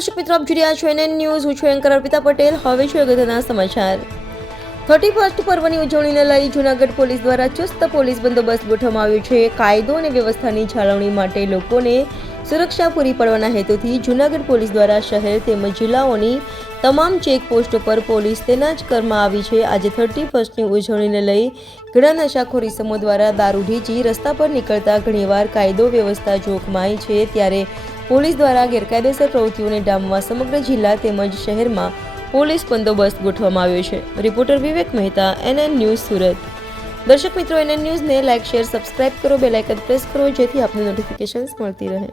દર્શક મિત્રો, આપ જોઈ રહ્યા છો NN ન્યૂઝ. હું છું એન્કર અર્પિતા પટેલ. હવે છે અગત્યના સમાચાર. 31st પર્વની ઉજવણીને લઈ જૂનાગઢ પોલીસ દ્વારા ચુસ્ત પોલીસ બંદોબસ્ત ગોઠવવામાં આવ્યો છે. કાયદો અને વ્યવસ્થાની જાળવણી માટે લોકોને સુરક્ષા પૂરી પાડવાના હેતુથી જૂનાગઢ પોલીસ દ્વારા શહેર તેમજ જિલ્લાઓની તમામ ચેકપોસ્ટો પર પોલીસ તૈનાત કરવામાં આવી છે. આજે 31st ઉજવણીને લઈ ઘણા નશાખોર ઇસમો દ્વારા દારૂ ઢીંચી રસ્તા પર નીકળતા ઘણીવાર કાયદો વ્યવસ્થા જોખમાય છે. ત્યારે પોલીસ દ્વારા ગેરકાયદેસર પ્રવૃત્તિઓને ડામવા સમગ્ર જિલ્લા તેમજ શહેરમાં પોલીસ બંદોબસ્ત ગોઠવવામાં આવ્યો છે. રિપોર્ટર વિવેક મહેતા, NN ન્યૂઝ, સુરત. દર્શક મિત્રો, NN ન્યૂઝને લાઇક, શેર, સબસ્ક્રાઇબ કરો, બેલ આઇકન પ્રેસ કરો જેથી આપને નોટિફિકેશન્સ મળતી રહે.